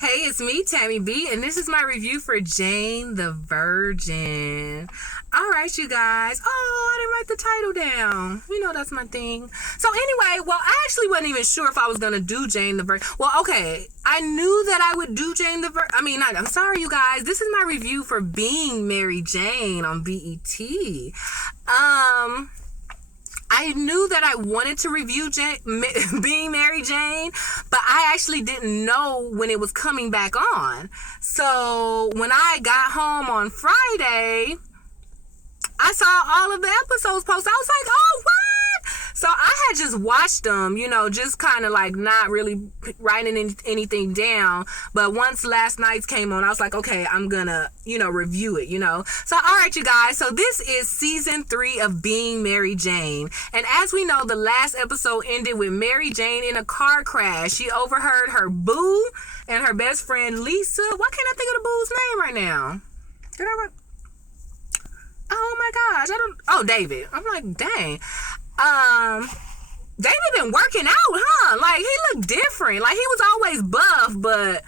Hey, it's me, Tammy B, and this is my review for Jane the Virgin. All right, you guys. Oh, I didn't write the title down. You know that's my thing. So anyway, I actually wasn't even sure if I was going to do Jane the Virgin. Well, okay. I knew that I would do Jane the Virgin. I'm sorry, you guys. This is my review for Being Mary Jane on BET. I knew that I wanted to review Being Mary Jane, but I actually didn't know when it was coming back on. So when I got home on Friday, I saw all of the episodes posted. I was like, oh, what? So I had just watched them, just kind of like not really writing anything down. But once last night's came on, I was like, okay, I'm gonna, review it, So, all right, you guys. So this is season 3 of Being Mary Jane. And as we know, the last episode ended with Mary Jane in a car crash. She overheard her boo and her best friend, Lisa. Why can't I think of the boo's name right now? Did I write? Oh my gosh. David. I'm like, dang. David been working out, huh? Like, he looked different. Like, he was always buff, but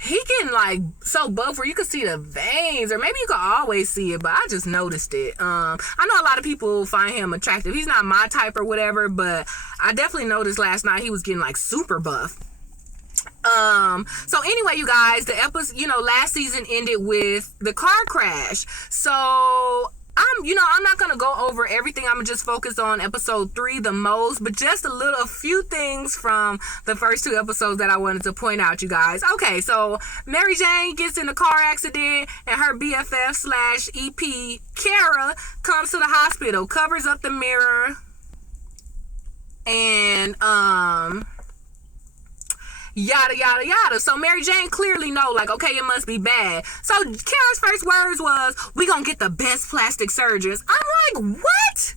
he getting, like, so buff where you could see the veins, or maybe you could always see it, but I just noticed it. I know a lot of people find him attractive. He's not my type or whatever, but I definitely noticed last night he was getting, like, super buff. So anyway, you guys, the episode, last season ended with the car crash. So I'm not going to go over everything. I'm going to just focus on episode 3 the most, but just a few things from the first 2 episodes that I wanted to point out, you guys. Okay, so Mary Jane gets in a car accident, and her BFF/EP, Kara, comes to the hospital, covers up the mirror, and, yada yada yada. So Mary Jane clearly know, like, okay, it must be bad. So Kara's first words was, "We gonna get the best plastic surgeons." I'm like, what?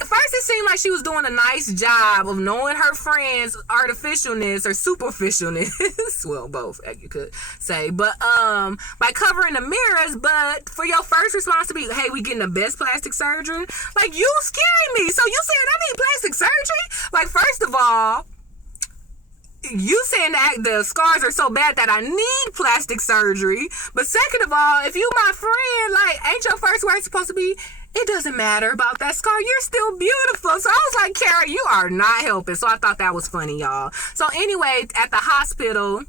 At first it seemed like she was doing a nice job of knowing her friends' artificialness or superficialness. Well, both, you could say. But by covering the mirrors, but for your first response to be, "Hey, we getting the best plastic surgeon," like, you scaring me. So you saying I need plastic surgery? Like, first of all, you saying that the scars are so bad that I need plastic surgery. But second of all, if you my friend, like, ain't your first word supposed to be, "It doesn't matter about that scar, you're still beautiful"? So I was like, Kara, you are not helping. So I thought that was funny, y'all. So anyway, at the hospital,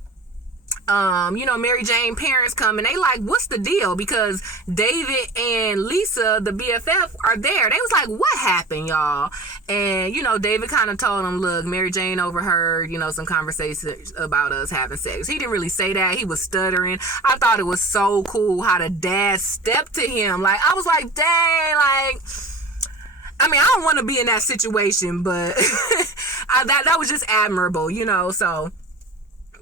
Mary Jane parents come, and they like, "What's the deal?" Because David and Lisa, the BFF, are there. They was like, "What happened, y'all?" And, David kind of told them, "Look, Mary Jane overheard, some conversations about us having sex." He didn't really say that. He was stuttering. I thought it was so cool how the dad stepped to him. Like, I was like, dang, like, I don't want to be in that situation, but that was just admirable, so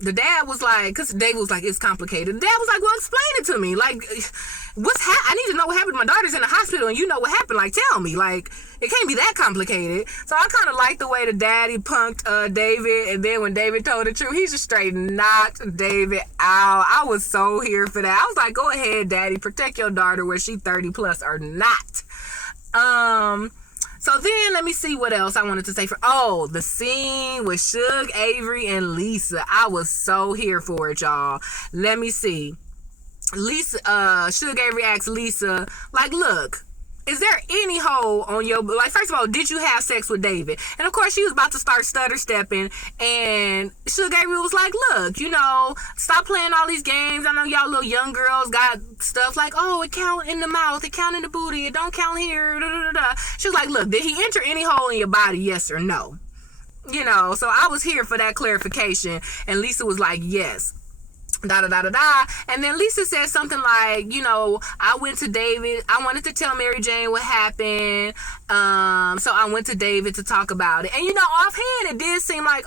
the dad was like, because David was like, "It's complicated." The dad was like, "Well, explain it to me. Like, I need to know what happened. My daughter's in the hospital, and you know what happened. Like, tell me. Like, it can't be that complicated." So I kind of liked the way the daddy punked David, and then when David told the truth, he just straight knocked David out. I was so here for that. I was like, go ahead, daddy. Protect your daughter, whether she 30 plus or not. So then, let me see what else I wanted to say the scene with Suge Avery and Lisa. I was so here for it, y'all. Let me see. Suge Avery asked Lisa, like, "Look, is there any hole on your, like, first of all, did you have sex with David?" And of course, she was about to start stutter stepping, and Suge Avery was like, "Look, stop playing all these games. I know y'all little young girls got stuff like, oh, it count in the mouth, it count in the booty, it don't count here, da, da, da, da." She was like, "Look, did he enter any hole in your body, yes or no?" So I was here for that clarification, and Lisa was like, "Yes." Da da da da da. And then Lisa said something like, "I went to David. I wanted to tell Mary Jane what happened. So I went to David to talk about it." And offhand, it did seem like,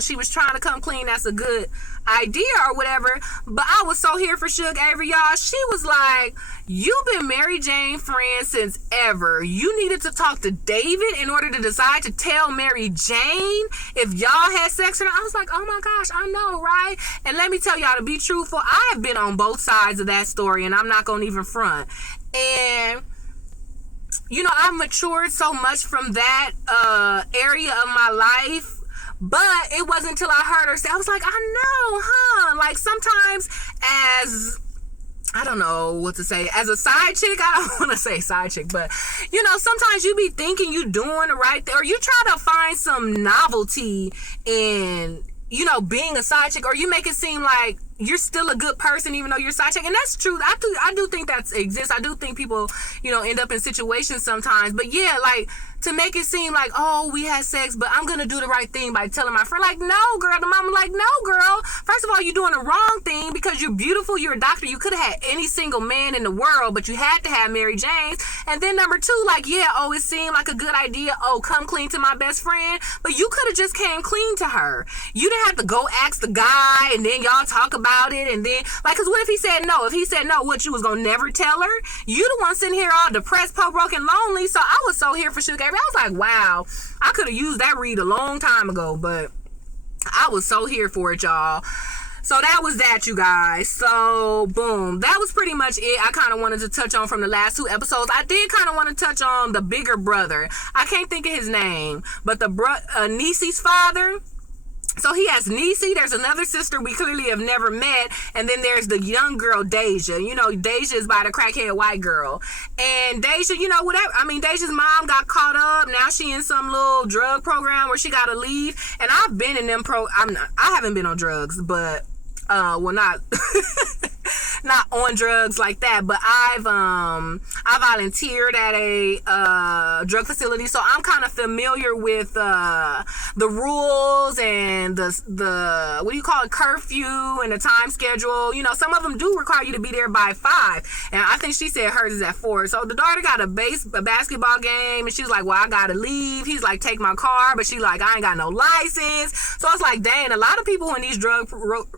she was trying to come clean. That's a good idea or whatever. But I was so here for Suge Avery, y'all. She was like, "You've been Mary Jane friends since ever. You needed to talk to David in order to decide to tell Mary Jane if y'all had sex or not." I was like, oh my gosh, I know, right? And let me tell y'all, to be truthful, I have been on both sides of that story, and I'm not gonna even front. And I've matured so much from that area of my life. But it wasn't until I heard her say, I was like, I know, huh? Like, some as, I don't know what to say, as a side chick, I don't want to say side chick, but, you know, sometimes you be thinking you doing the right thing, or you try to find some novelty in, you know, being a side chick, or you make it seem like you're still a good person even though you're a side chick. And that's true. I do think that exists. I do think people, you know, end up in situations sometimes. But yeah, like, to make it seem like, oh, we had sex, but I'm gonna do the right thing by telling my friend, like, no, girl. The mama like, no, girl. First of all, you're doing the wrong thing because you're beautiful, you're a doctor. You could have had any single man in the world, but you had to have Mary Jane's. And then number two, like, yeah, oh, it seemed like a good idea. Oh, come clean to my best friend. But you could have just came clean to her. You didn't have to go ask the guy and then y'all talk about it. And then, like, because what if he said no? If he said no, what, you was gonna never tell her? You the one sitting here all depressed, broken, lonely. So I was so here for Sugar Avery. I was like, wow, I could have used that read a long time ago, but I was so here for it, y'all. So that was that, you guys. So boom, that was pretty much it. I kind of wanted to touch on from the last 2 episodes. I did kind of want to touch on the bigger brother. I can't think of his name, but the Niecy's father. So he has Niecy. There's another sister we clearly have never met. And then there's the young girl, Deja. You know, Deja is by the crackhead white girl. And Deja, you know, whatever. I mean, Deja's mom got caught up. Now she in some little drug program where she got to leave. And I've been in them I haven't been on drugs, but, well, not... not on drugs like that, but I volunteered at a drug facility, so I'm kind of familiar with the rules and the what do you call it, curfew and the time schedule. You know, some of them do require you to be there by 5, and I think she said hers is at 4. So the daughter got a basketball game, and she was like, well, I gotta leave. He's like, take my car, but she like, I ain't got no license. So I was like, dang, a lot of people in these drug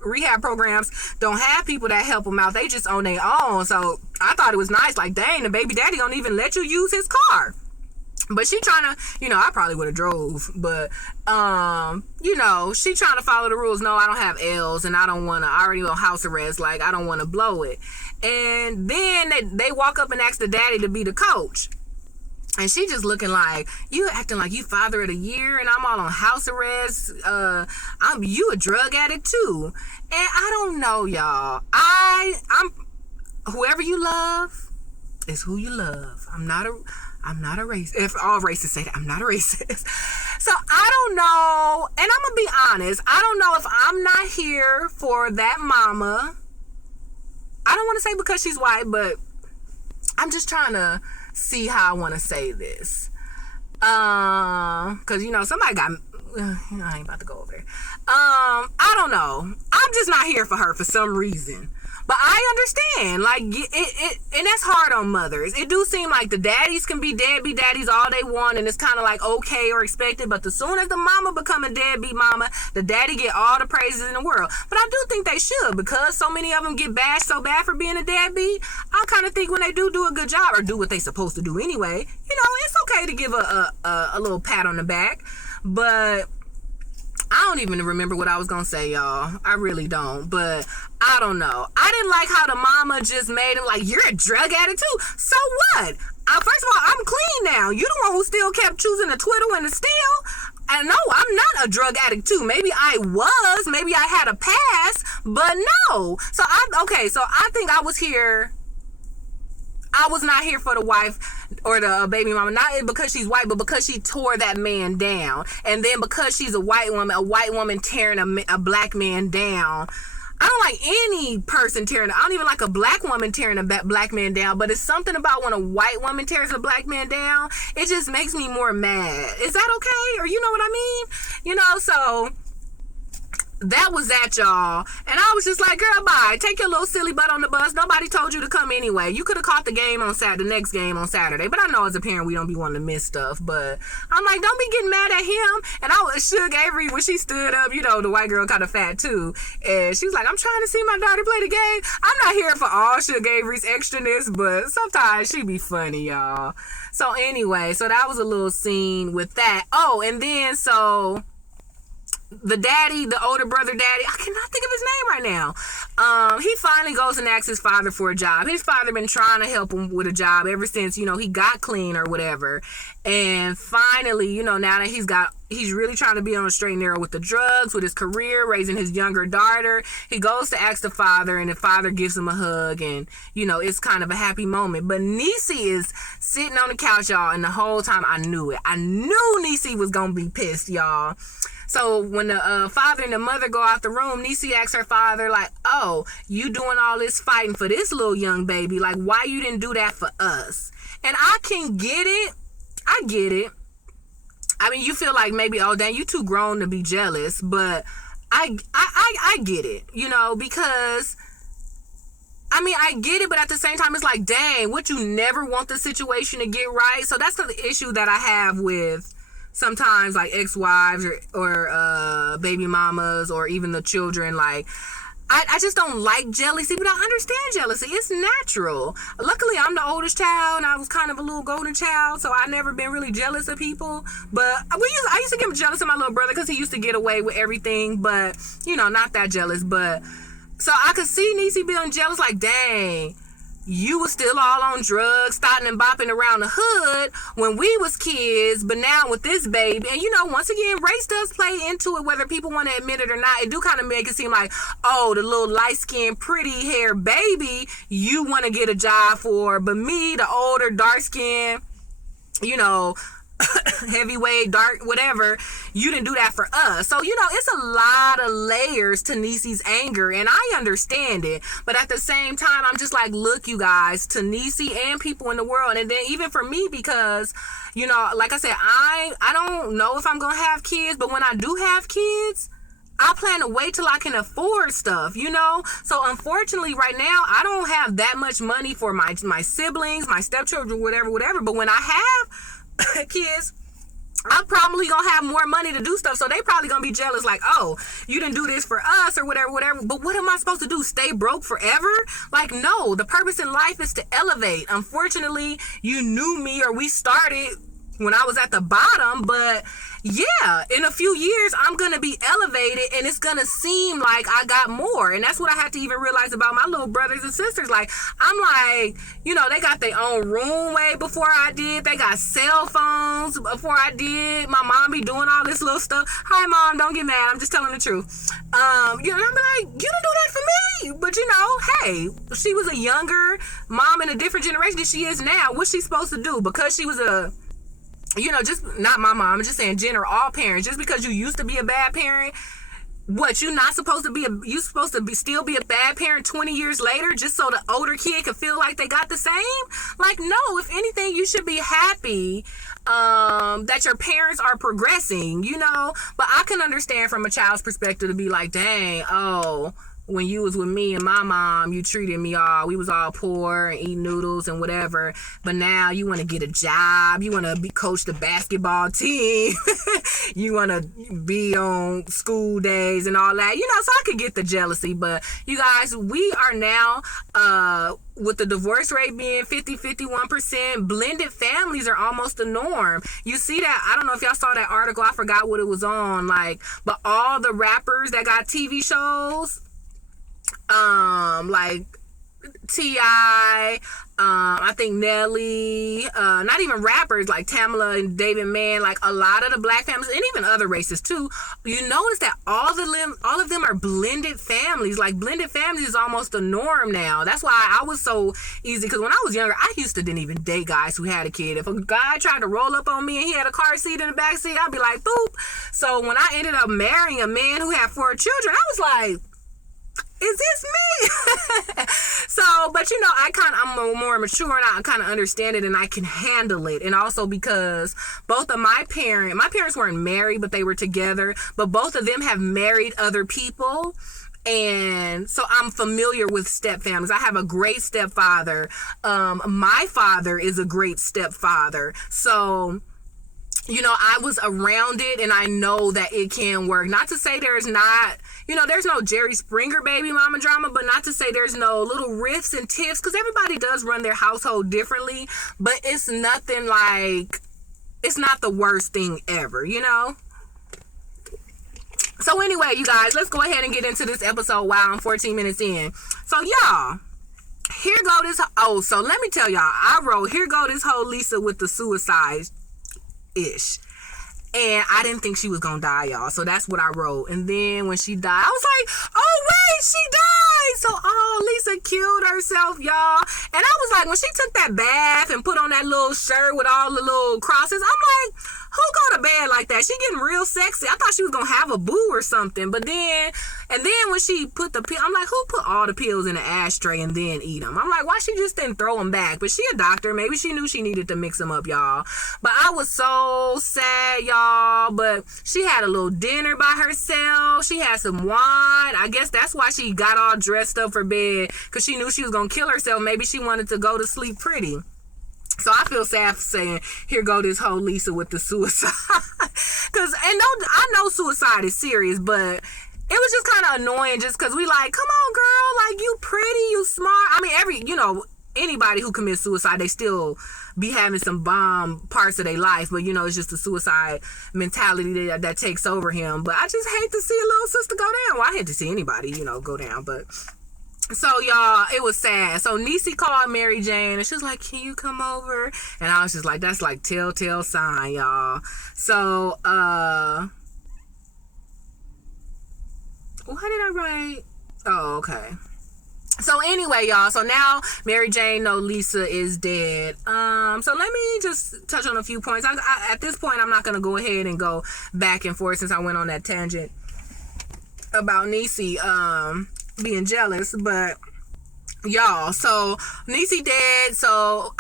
rehab programs don't have people that help them out. They just on their own. So I thought it was nice. Like, dang, the baby daddy don't even let you use his car. But she trying to, you know, I probably would have drove. But, you know, she trying to follow the rules. No, I don't have L's and I don't want to, I already on house arrest. Like, I don't want to blow it. And then they walk up and ask the daddy to be the coach. And she just looking like, you acting like you father of the year and I'm all on house arrest. You a drug addict too. And I don't know, y'all. I'm whoever you love is who you love. I'm not a racist. If all racists say that, I'm not a racist. So I don't know. And I'm gonna be honest. I don't know if I'm not here for that mama. I don't want to say because she's white, but I'm just trying to see how I want to say this. Because, you know, somebody got... I ain't about to go over there. I don't know. I'm just not here for her for some reason. But I understand, like, it and that's hard on mothers. It do seem like the daddies can be deadbeat daddies all they want, and it's kind of like okay or expected. But as soon as the mama become a deadbeat mama, the daddy get all the praises in the world. But I do think they should, because so many of them get bashed so bad for being a deadbeat. I kind of think when they do a good job, or do what they supposed to do anyway, you know, it's okay to give a little pat on the back. But I don't even remember what I was gonna say, y'all. I really don't. But I don't know. I didn't like how the mama just made him like, you're a drug addict too. So what? First of all, I'm clean now. You the one who still kept choosing to twiddle and to steal. And no, I'm not a drug addict too. Maybe I was. Maybe I had a past. But no. So I think I was here. I was not here for the wife or the baby mama, not because she's white, but because she tore that man down. And then because she's a white woman tearing a black man down. I don't like any person I don't even like a black woman tearing a black man down, but it's something about when a white woman tears a black man down, it just makes me more mad. Is that okay? Or you know what I mean? You know, so... that was that, y'all. And I was just like, girl, bye. Take your little silly butt on the bus. Nobody told you to come anyway. You could have caught the next game on Saturday. But I know as a parent, we don't be wanting to miss stuff. But I'm like, don't be getting mad at him. And I was Suge Avery when she stood up. You know, the white girl kind of fat too. And she was like, I'm trying to see my daughter play the game. I'm not here for all Suge Avery's extraness, but sometimes she be funny, y'all. So anyway, so that was a little scene with that. Oh, and then so... the daddy, the older brother daddy, I cannot think of his name right now. He finally goes and asks his father for a job. His father been trying to help him with a job ever since, he got clean or whatever. And finally, now that he's really trying to be on a straight and narrow with the drugs, with his career, raising his younger daughter. He goes to ask the father, and the father gives him a hug, and, it's kind of a happy moment. But Niecy is sitting on the couch, y'all, and the whole time I knew it. I knew Niecy was going to be pissed, y'all. So when the father and the mother go out the room, Niecy asks her father, like, oh, you doing all this fighting for this little young baby? Like, why you didn't do that for us? And I can get it. I get it. I mean, you feel like maybe, oh, dang, you too grown to be jealous. But I get it, because, I mean, I get it. But at the same time, it's like, dang, would you never want the situation to get right? So that's the issue that I have with sometimes like ex-wives or baby mamas or even the children. Like, I just don't like jealousy, but I understand jealousy. It's natural. Luckily, I'm the oldest child, and I was kind of a little golden child, so I never been really jealous of people. But I used to get jealous of my little brother because he used to get away with everything, but, not that jealous. But, so I could see Niecy being jealous, like, dang, you was still all on drugs, starting and bopping around the hood when we was kids, but now with this baby. And, once again, race does play into it, whether people want to admit it or not. It do kind of make it seem like, oh, the little light-skinned, pretty-haired baby you want to get a job for, but me, the older, dark-skinned, heavyweight, dark, whatever, you didn't do that for us. So, it's a lot of layers to Niecy's anger, and I understand it. But at the same time, I'm just like, look, you guys, to Niecy and people in the world, and then even for me, because, like I said, I don't know if I'm going to have kids, but when I do have kids, I plan to wait till I can afford stuff, So unfortunately right now, I don't have that much money for my siblings, my stepchildren, whatever. But when I have kids, I'm probably gonna have more money to do stuff, so they probably gonna be jealous, like, oh, you didn't do this for us or whatever. But what am I supposed to do, stay broke forever? Like, no, the purpose in life is to elevate. Unfortunately, you knew me, or we started when I was at the bottom, but yeah, in a few years I'm gonna be elevated, and it's gonna seem like I got more. And that's what I had to even realize about my little brothers and sisters. Like, I'm like, they got their own room way before I did. They got cell phones before I did. My mom be doing all this little stuff. Hi, Mom, don't get mad, I'm just telling the truth. I'm like, you didn't do that for me. But hey, she was a younger mom in a different generation than she is now. What's she supposed to do? Because she was just not my mom, I'm just saying general, all parents, just because you used to be a bad parent, what, you not supposed to be you supposed to still be a bad parent 20 years later, just so the older kid can feel like they got the same? Like, no, if anything, you should be happy that your parents are progressing, but I can understand from a child's perspective to be like, dang, oh, when you was with me and my mom, you treated me we was all poor and eating noodles and whatever. But now you want to get a job. You want to coach the basketball team. You want to be on school days and all that. So I could get the jealousy. But you guys, we are now, with the divorce rate being 51%, blended families are almost the norm. You see that? I don't know if y'all saw that article. I forgot what it was on. But all the rappers that got TV shows, like T.I., I think Nelly, not even rappers like Tamala and David Mann, like a lot of the black families and even other races too, you notice that all of them are blended families. Like, blended families is almost the norm now. That's why I was so easy, because when I was younger, I used to didn't even date guys who had a kid. If a guy tried to roll up on me and he had a car seat in the back seat, I'd be like, boop. So when I ended up marrying a man who had 4 children, I was like, is this me? So, but I'm more mature, and I kind of understand it, and I can handle it. And also because both of my parents weren't married, but they were together, but both of them have married other people. And so I'm familiar with step families. I have a great stepfather. My father is a great stepfather. So, I was around it, and I know that it can work. Not to say there's not, there's no Jerry Springer baby mama drama, but not to say there's no little riffs and tiffs, because everybody does run their household differently, but it's nothing like, it's not the worst thing ever, So anyway, you guys, let's go ahead and get into this episode. Wow, I'm 14 minutes in. So y'all, here go this. Oh, so let me tell y'all, I wrote, here go this whole Lisa with the suicide ish. And I didn't think she was gonna die, y'all. So that's what I wrote. And then when she died, I was like, oh wait, she died. So Lisa killed herself, y'all. And I was like, when she took that bath and put on that little shirt with all the little crosses, I'm like, who go to bed like that? She getting real sexy. I thought she was gonna have a boo or something. But then when she put the pill, I'm like, who put all the pills in the ashtray and then eat them? I'm like, why she just didn't throw them back? But she a doctor. Maybe she knew she needed to mix them up, y'all. But I was so sad, y'all. But she had a little dinner by herself. She had some wine. I guess that's why she got all dressed up for bed, because she knew she was gonna kill herself. Maybe she wanted to go to sleep pretty. So I feel sad for saying, here go this whole Lisa with the suicide. I know suicide is serious, but it was just kind of annoying just because we like, come on, girl, like, you pretty, you smart. I mean, anybody who commits suicide, they still be having some bomb parts of their life, but it's just the suicide mentality that takes over him. But I just hate to see a little sister go down. Well, I hate to see anybody, go down, but... So y'all, it was sad. So Niecy called Mary Jane and she was like, can you come over? And I was just like, that's like telltale sign, y'all. So what did I write? Oh, okay. So anyway, y'all, so now Mary Jane know Lisa is dead. So let me just touch on a few points. At this point, I'm not gonna go ahead and go back and forth since I went on that tangent about Niecy being jealous, but y'all, so Lisa dead, so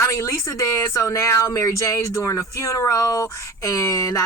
now Mary Jane's doing a funeral and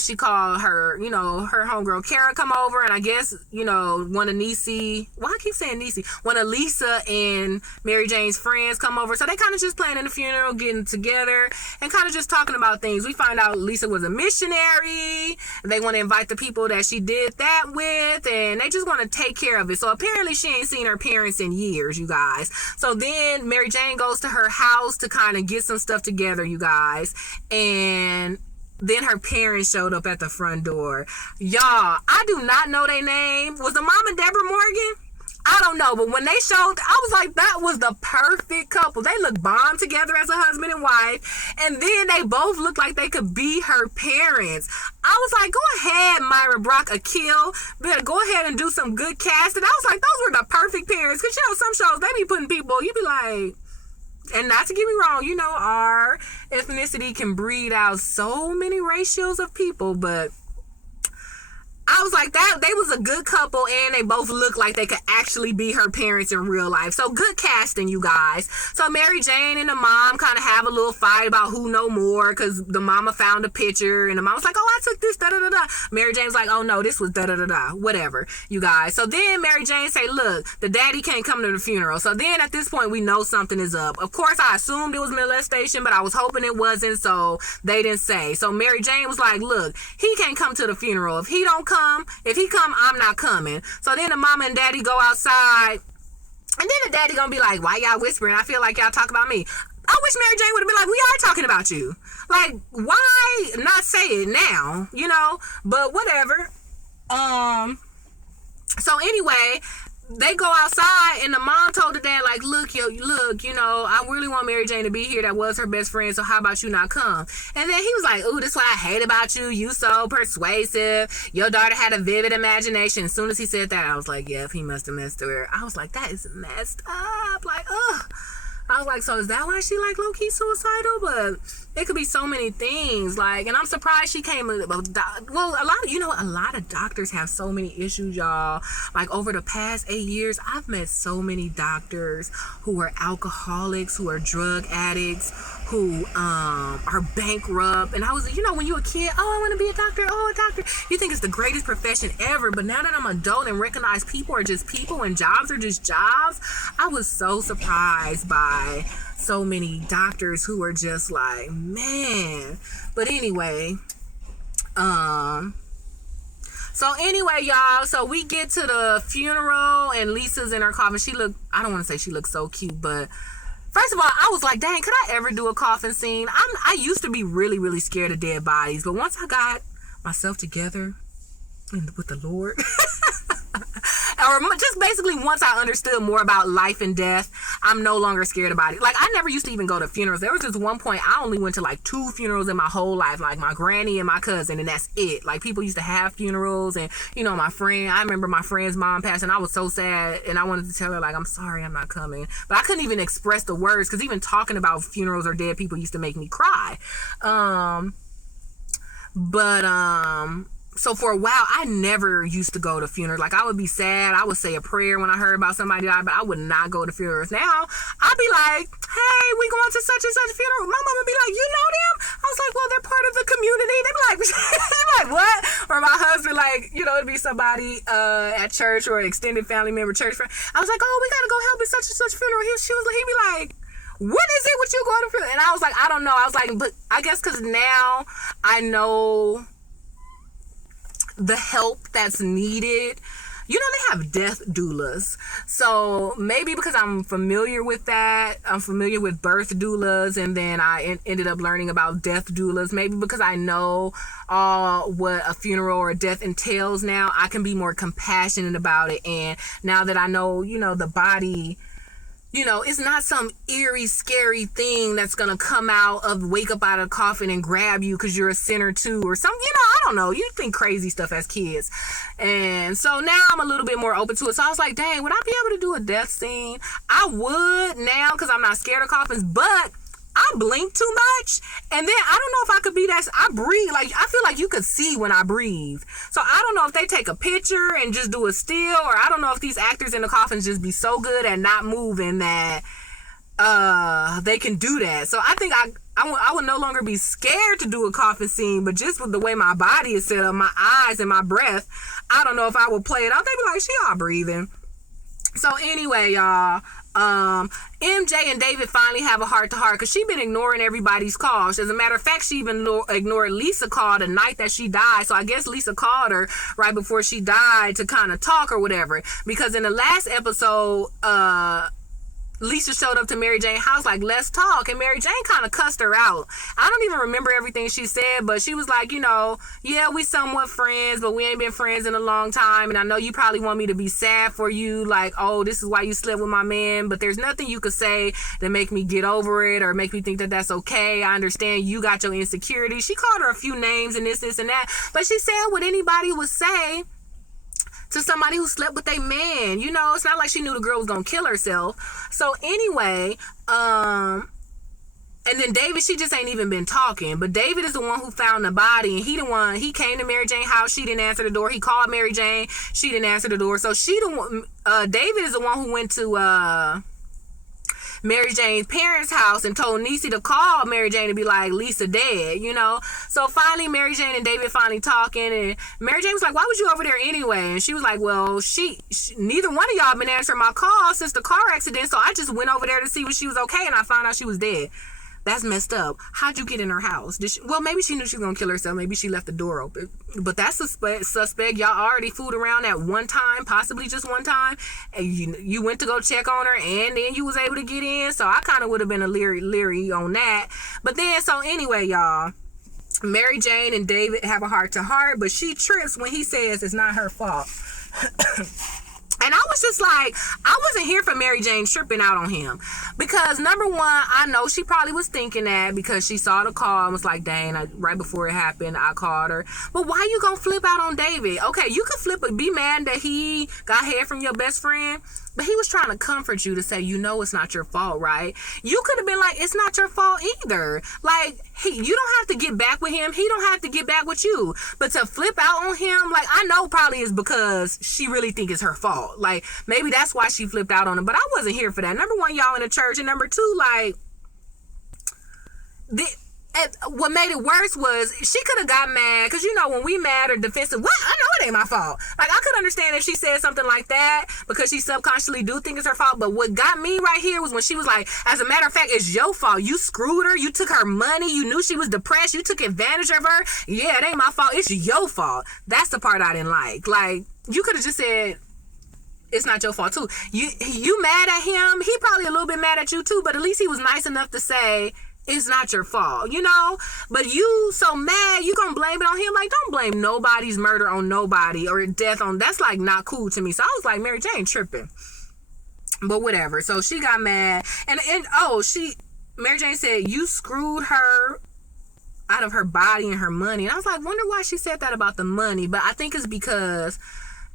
she called her, her homegirl Kara come over, and I guess, one of Niecy, why I keep saying Niecy, one of Lisa and Mary Jane's friends come over, so they kind of just planning the funeral, getting together and kind of just talking about things. We find out Lisa was a missionary, they want to invite the people that she did that with, and they just want to take care of it. So apparently she ain't seen her parents in years, you guys. So then Mary Jane goes to her house to kind of get some stuff together, you guys. And then her parents showed up at the front door. Y'all, I do not know their name. Was the mama Deborah Morgan? I don't know, but when they showed, I was like, that was the perfect couple. They look bomb together as a husband and wife, and then they both look like they could be her parents. I was like, go ahead, Myra Brock Akil. Better go ahead and do some good casting. I was like, those were the perfect parents. Because, some shows, they be putting people, you be like, and not to get me wrong, our ethnicity can breed out so many ratios of people, but I was like, that they was a good couple, and they both looked like they could actually be her parents in real life. So good casting, you guys. So Mary Jane and the mom kind of have a little fight about who know more, because the mama found a picture and the mom was like, oh, I took this, da-da-da-da. Mary Jane's like, oh no, this was da-da-da-da, whatever, you guys. So then Mary Jane say, look, the daddy can't come to the funeral. So then at this point, we know something is up. Of course, I assumed it was molestation, but I was hoping it wasn't, so they didn't say. So Mary Jane was like, look, he can't come to the funeral. If he don't come, if he come, I'm not coming. So then the mama and daddy go outside, and then the daddy gonna be like, why y'all whispering? I feel like y'all talk about me. I wish Mary Jane would have been like, we are talking about you. Like, why not say it now? But whatever. So anyway, they go outside, and the mom told the dad, like, look, I really want Mary Jane to be here. That was her best friend, so how about you not come? And then he was like, ooh, this is what I hate about you. You so persuasive. Your daughter had a vivid imagination. As soon as he said that, I was like, yeah, he must have messed her. I was like, that is messed up. Like, ugh. I was like, so is that why she like low-key suicidal? But it could be so many things. Like, and I'm surprised she came. Well, a lot of doctors have so many issues, y'all. Like, over the past 8 years, I've met so many doctors who are alcoholics, who are drug addicts, who are bankrupt. And I was, when you're a kid, oh, I want to be a doctor. Oh, a doctor. You think it's the greatest profession ever. But now that I'm an adult and recognize people are just people and jobs are just jobs, I was so surprised by so many doctors who are just like, man. But anyway, y'all, so we get to the funeral and Lisa's in her coffin. I don't want to say she looks so cute, but first of all, I was like, dang, could I ever do a coffin scene? I used to be really, really scared of dead bodies, but once I got myself together, with the Lord. Or just basically once I understood more about life and death, I'm no longer scared about it. Like, I never used to even go to funerals. There was this one point I only went to like 2 funerals in my whole life, like my granny and my cousin, and that's it. Like, people used to have funerals, and my friend, I remember my friend's mom passed, and I was so sad, and I wanted to tell her, like, I'm sorry, I'm not coming, but I couldn't even express the words, because even talking about funerals or dead people used to make me cry. So for a while, I never used to go to funerals. Like, I would be sad. I would say a prayer when I heard about somebody died, but I would not go to funerals. Now, I'd be like, hey, we going to such and such funeral. My mom would be like, you know them? I was like, well, they're part of the community. They'd be like, like, what? Or my husband, like, it'd be somebody at church or an extended family member, church friend. I was like, oh, we got to go help at such and such funeral. He'd be like, what is it with you going to funeral? And I was like, I don't know. I was like, but I guess because now I know the help that's needed. They have death doulas. So maybe because I'm familiar with that, I'm familiar with birth doulas, and then I ended up learning about death doulas. Maybe because I know what a funeral or a death entails now, I can be more compassionate about it. And now that I know, the body, it's not some eerie, scary thing that's going to come out of, wake up out of the coffin and grab you because you're a sinner too, or something. I don't know. You think crazy stuff as kids. And so now I'm a little bit more open to it. So I was like, dang, would I be able to do a death scene? I would now because I'm not scared of coffins, but I blink too much, and then I don't know if I could be that. I breathe, like, I feel like you could see when I breathe. So I don't know if they take a picture and just do a still, or I don't know if these actors in the coffins just be so good at not moving that they can do that. So I think I would no longer be scared to do a coffin scene, but just with the way my body is set up, my eyes and my breath, I don't know if I would play it out. They'd be like, she all breathing. So anyway, y'all, MJ and David finally have a heart-to-heart because she been ignoring everybody's calls. As a matter of fact, she even ignored Lisa call the night that she died. So I guess Lisa called her right before she died to kind of talk or whatever. Because in the last episode, Lisa showed up to Mary Jane's house like, let's talk. And Mary Jane kind of cussed her out. I don't even remember everything she said, but she was like, yeah, we somewhat friends, but we ain't been friends in a long time. And I know you probably want me to be sad for you. Like, oh, this is why you slept with my man. But there's nothing you could say to make me get over it or make me think that that's okay. I understand you got your insecurity. She called her a few names and this, and that. But she said what anybody would say to somebody who slept with a man. It's not like she knew the girl was gonna kill herself. So anyway, and then David, she just ain't even been talking. But David is the one who found the body, and he came to Mary Jane's house. She didn't answer the door. He called Mary Jane. She didn't answer the door. So David is the one who went to Mary Jane's parents' house and told Niecy to call Mary Jane to be like, Lisa dead, So finally, Mary Jane and David finally talking, and Mary Jane was like, why was you over there anyway? And she was like, well, she neither one of y'all been answering my call since the car accident, so I just went over there to see if she was okay, and I found out she was dead. That's messed up. How'd you get in her house? Maybe she knew she was gonna kill herself. Maybe she left the door open. But that's suspect. Y'all already fooled around at one time, possibly just one time, and you went to go check on her, and then you was able to get in. So I kind of would have been a leery on that. But then, so anyway, y'all, Mary Jane and David have a heart-to-heart, but she trips when he says it's not her fault. And I was just like, I wasn't here for Mary Jane tripping out on him. Because number one, I know she probably was thinking that because she saw the call and was like, dang, right before it happened, I called her. But why you gonna flip out on David? Okay, you could be mad that he got head from your best friend, but he was trying to comfort you to say, it's not your fault, right? You could have been like, it's not your fault either. Like, you don't have to get back with him. He don't have to get back with you. But to flip out on him, like, I know probably is because she really think it's her fault. Like, maybe that's why she flipped out on him. But I wasn't here for that. Number one, y'all in the church. And number two, like, what made it worse was she could have got mad because when we mad or defensive, what? I know it ain't my fault. Like, I could understand if she said something like that because she subconsciously do think it's her fault. But what got me right here was when she was like, as a matter of fact, it's your fault. You screwed her. You took her money. You knew she was depressed. You took advantage of her. Yeah, it ain't my fault. It's your fault. That's the part I didn't like. Like, you could have just said, it's not your fault too. You mad at him. He probably a little bit mad at you too, but at least he was nice enough to say, it's not your fault, you know? But you so mad, you gonna blame it on him. Like, don't blame nobody's murder on nobody or death on, that's like not cool to me. So I was like, Mary Jane tripping. But whatever. So she got mad. And Mary Jane said, you screwed her out of her body and her money. And I was like, wonder why she said that about the money. But I think it's because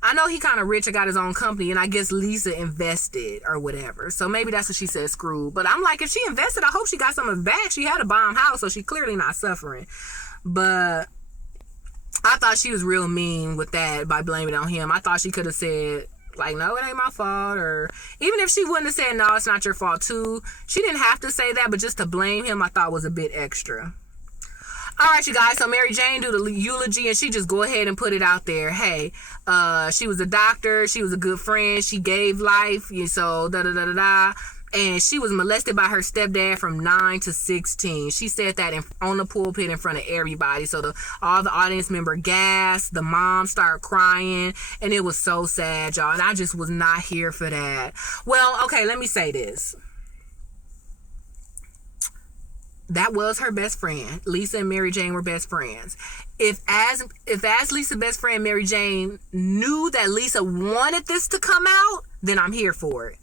I know he kind of rich and got his own company, and I guess Lisa invested or whatever. So maybe that's what she said, screwed. But I'm like, if she invested, I hope she got some of it back. She had a bomb house, so she clearly not suffering. But I thought she was real mean with that by blaming it on him. I thought she could have said, like, no, it ain't my fault. Or even if she wouldn't have said, no, it's not your fault too. She didn't have to say that, but just to blame him, I thought was a bit extra. All right, you guys. So Mary Jane do the eulogy, and she just go ahead and put it out there. Hey, she was a doctor. She was a good friend. She gave life. So da-da-da-da-da. And she was molested by her stepdad from 9 to 16. She said that on the pulpit in front of everybody. So all the audience member gasped. The mom started crying. And it was so sad, y'all. And I just was not here for that. Well, okay, let me say this. That was her best friend. Lisa and Mary Jane were best friends. If as Lisa's best friend, Mary Jane knew that Lisa wanted this to come out, then I'm here for it.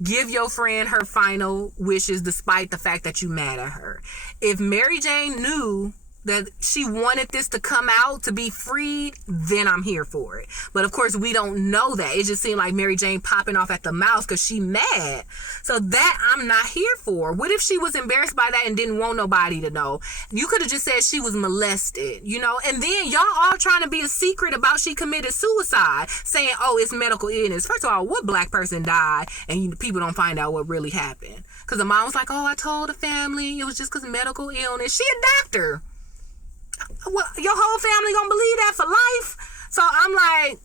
Give your friend her final wishes despite the fact that you mad at her. If Mary Jane knew that she wanted this to come out to be freed, then I'm here for it. But of course, we don't know that. It just seemed like Mary Jane popping off at the mouth because she mad. So that I'm not here for. What if she was embarrassed by that and didn't want nobody to know? You could have just said she was molested, you know? And then y'all all trying to be a secret about she committed suicide, saying, oh, it's medical illness. First of all, what black person died and people don't find out what really happened? Because the mom was like, oh, I told the family it was just because of medical illness. She a doctor. Well, your whole family gonna believe that for life? So I'm like,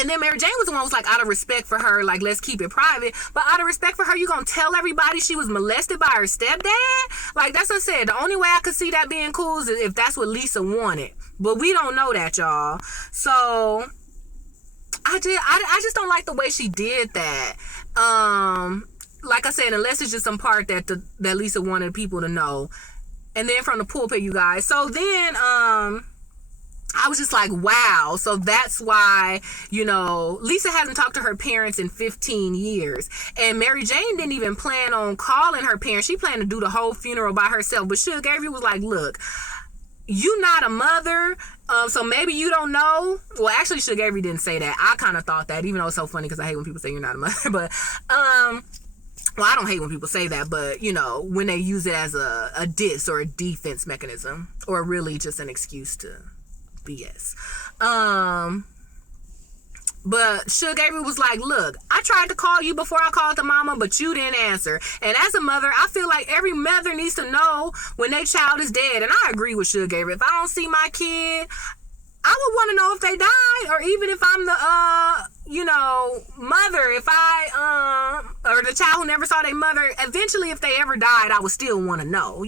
and then Mary Jane was the one who was like, out of respect for her, like, let's keep it private. But out of respect for her, you gonna tell everybody she was molested by her stepdad? Like, that's what I said. The only way I could see that being cool is if that's what Lisa wanted. But we don't know that, y'all. So I just don't like the way she did that. Like I said, unless it's just some part that Lisa wanted people to know. And then from the pulpit, you guys. So then, I was just like, wow. So that's why, Lisa hasn't talked to her parents in 15 years. And Mary Jane didn't even plan on calling her parents. She planned to do the whole funeral by herself. But Suge Avery was like, look, you not a mother, so maybe you don't know. Well, actually, Suge Avery didn't say that. I kind of thought that, even though it's so funny because I hate when people say you're not a mother. But, well, I don't hate when people say that, but, when they use it as a diss or a defense mechanism, or really just an excuse to BS. But Suge Avery was like, look, I tried to call you before I called the mama, but you didn't answer. And as a mother, I feel like every mother needs to know when their child is dead. And I agree with Suge Avery. If I don't see my kid, I would want to know if they died, or even if I'm the, mother, if or the child who never saw their mother, eventually if they ever died, I would still want to know,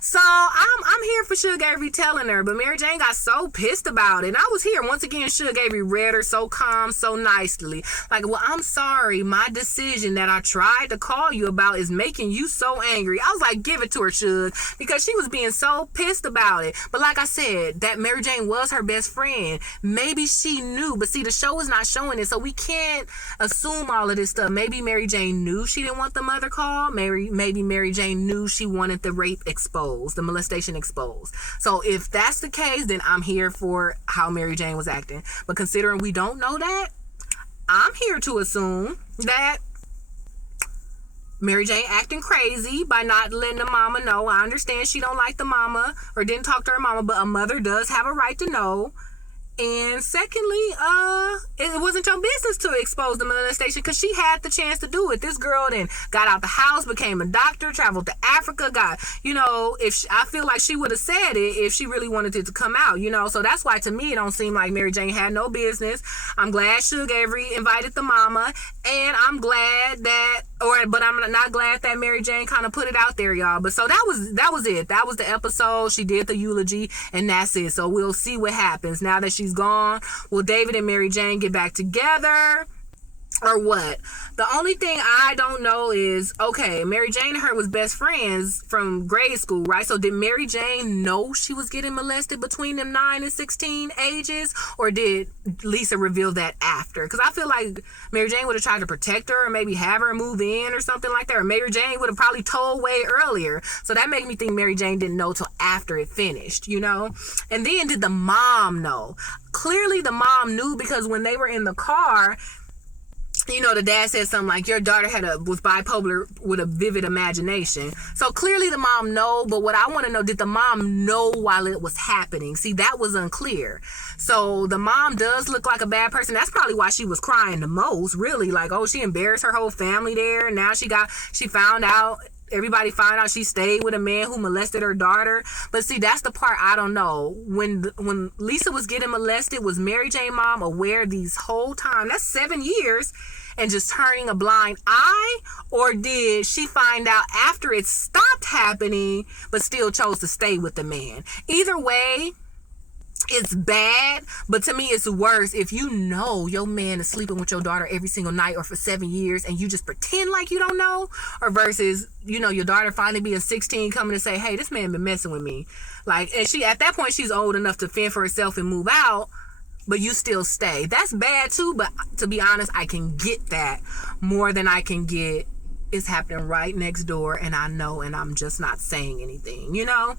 So I'm here for Suge Avery telling her, but Mary Jane got so pissed about it. And I was here. Once again, Suge Avery read her so calm, so nicely. Like, well, I'm sorry. My decision that I tried to call you about is making you so angry. I was like, give it to her, Suge, because she was being so pissed about it. But like I said, that Mary Jane was her best friend. Maybe she knew, but see, the show is not showing it, so we can't assume all of this stuff. Maybe Mary Jane knew she didn't want the mother called. Maybe Mary Jane knew she wanted the rape exposed, the molestation exposed. So if that's the case, then I'm here for how Mary Jane was acting. But considering we don't know that, I'm here to assume that Mary Jane acting crazy by not letting the mama know. I understand she don't like the mama or didn't talk to her mama, but a mother does have a right to know. And secondly, it wasn't your business to expose the molestation because she had the chance to do it. This girl then got out the house, became a doctor, traveled to Africa, I feel like she would have said it if she really wanted it to come out, So that's why to me it don't seem like Mary Jane had no business. I'm glad Suge Avery invited the mama, and I'm glad but I'm not glad that Mary Jane kind of put it out there, y'all. But so that was it. That was the episode. She did the eulogy, and that's it. So we'll see what happens now that she's gone. Will David and Mary Jane get back together? or what? The only thing I don't know is, okay, Mary Jane and her was best friends from grade school, right? So did Mary Jane know she was getting molested between them 9 and 16 ages, or did Lisa reveal that after? Because I feel like Mary Jane would have tried to protect her, or maybe have her move in or something like that, or Mary Jane would have probably told way earlier. So that made me think Mary Jane didn't know till after it finished, you know? And then did the mom know? Clearly the mom knew, because when they were in the car, you know, the dad said something like, your daughter was bipolar with a vivid imagination. So clearly the mom know, but what I want to know, did the mom know while it was happening? See, that was unclear. So the mom does look like a bad person. That's probably why she was crying the most, really. Like, oh, she embarrassed her whole family there. And now she found out, everybody found out she stayed with a man who molested her daughter. But see, that's the part I don't know. When Lisa was getting molested, was Mary Jane mom aware these whole time? That's 7 years. And just turning a blind eye? Or did she find out after it stopped happening, but still chose to stay with the man? Either way, it's bad, but to me it's worse if you know your man is sleeping with your daughter every single night or for 7 years and you just pretend like you don't know, or versus, you know, your daughter finally being 16 coming to say, hey, this man been messing with me. Like, and she, at that point, she's old enough to fend for herself and move out, but you still stay. That's bad too, but to be honest, I can get that more than I can get it's happening right next door and I know, and I'm just not saying anything, you know?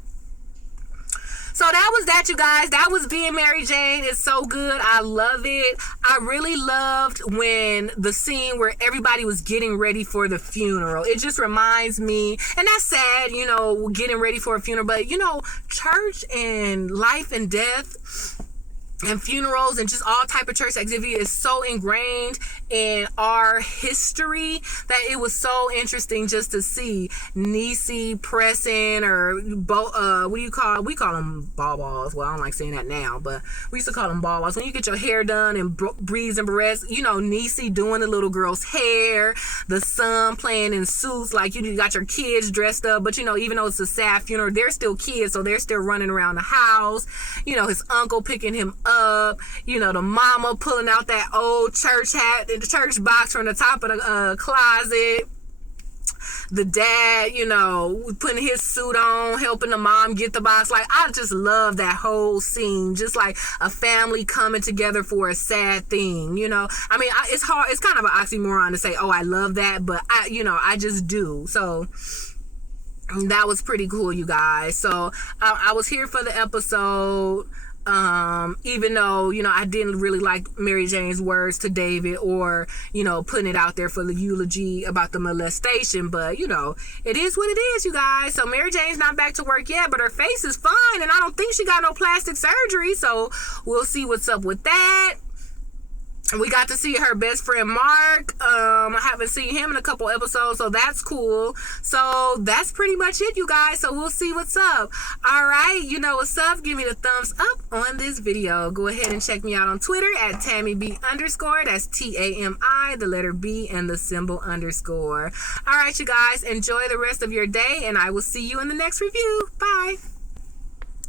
So that was that, you guys. That was Being Mary Jane. It's so good. I love it. I really loved when the scene where everybody was getting ready for the funeral. It just reminds me, and that's sad, you know, getting ready for a funeral, but you know, church and life and death and funerals and just all type of church activity is so ingrained in our history that it was so interesting just to see Niecy pressing, or what do you call, we call them balls. Well, I don't like saying that now, but we used to call them balls. When you get your hair done and breeds and barrettes, you know, Niecy doing the little girl's hair, the son playing in suits, like you got your kids dressed up, but you know, even though it's a sad funeral, they're still kids, so they're still running around the house. You know, his uncle picking him up, you know, the mama pulling out that old church hat in the church box from the top of the closet, the dad, you know, putting his suit on, helping the mom get the box. Like, I just love that whole scene, just like a family coming together for a sad thing, you know. I mean, it's hard, it's kind of an oxymoron to say, oh, I love that, but I just do. So that was pretty cool, you guys. So I was here for the episode. Even though, you know, I didn't really like Mary Jane's words to David, or, you know, putting it out there for the eulogy about the molestation, but you know, it is what it is, you guys. So Mary Jane's not back to work yet, but her face is fine, and I don't think she got no plastic surgery, so we'll see what's up with that. We got to see her best friend Mark. I haven't seen him in a couple episodes, so that's cool. So that's pretty much it, you guys. So we'll see what's up. All right, you know what's up. Give me the thumbs up on this video. Go ahead and check me out on Twitter at TamiB_. That's TAMI, the letter B, and the symbol _. All right, you guys. Enjoy the rest of your day, and I will see you in the next review. Bye.